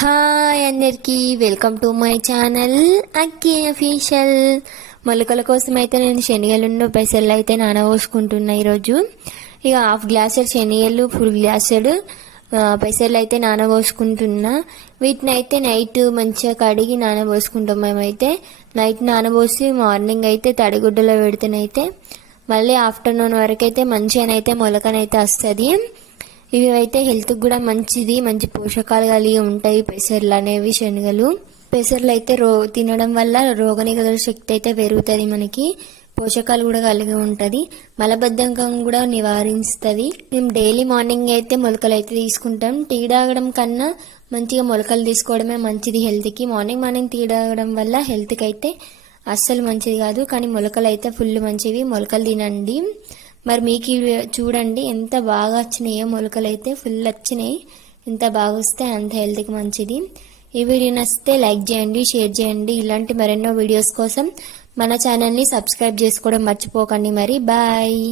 Hi అందరికి welcome to my channel Akki official. మొలకల కోసం అయితే నేను శనగలు పెసర్లు అయితే నానబోసుకుంటున్నా. ఈరోజు ఇక హాఫ్ గ్లాసెడ్ శనగలు, ఫుల్ గ్లాసెడ్ పెసర్లు అయితే నానబోసుకుంటున్నా. వీటిని అయితే నైట్ మంచిగా కడిగి నానబోసుకుంటాం. మేమైతే నైట్ నానబోసి మార్నింగ్ అయితే తడిగుడ్డలో పెడితేనైతే మళ్ళీ ఆఫ్టర్నూన్ వరకు అయితే మంచిగానైతే మొలకనైతే వస్తుంది. ఇవి అయితే హెల్త్ కూడా మంచిది, మంచి పోషకాలు కలిగి ఉంటాయి పెసర్లు అనేవి. శనగలు పెసర్లు అయితే తినడం వల్ల రోగనిరోధక శక్తి అయితే పెరుగుతుంది, మనకి పోషకాలు కూడా కలిగి ఉంటుంది, మలబద్ధకం కూడా నివారిస్తుంది. మేము డైలీ మార్నింగ్ అయితే మొలకలు అయితే తీసుకుంటాం. టీ తాగడం కన్నా మంచిగా మొలకలు తీసుకోవడమే మంచిది హెల్త్కి. మార్నింగ్ టీ తాగడం వల్ల హెల్త్కి అయితే అస్సలు మంచిది కాదు, కానీ మొలకలు అయితే ఫుల్ మంచివి. మొలకలు తినండి. మరి మీకు చూడండి ఎంత బాగా వచ్చినాయో మొలకలు అయితే ఫుల్ వచ్చినాయి. ఎంత బాగా వస్తే అంత హెల్త్కి మంచిది. ఈ వీడియో నచ్చితే లైక్ చేయండి, షేర్ చేయండి. ఇలాంటి మరెన్నో వీడియోస్ కోసం మన ఛానల్ని సబ్స్క్రైబ్ చేసుకోవడం మర్చిపోకండి. మరి బాయ్.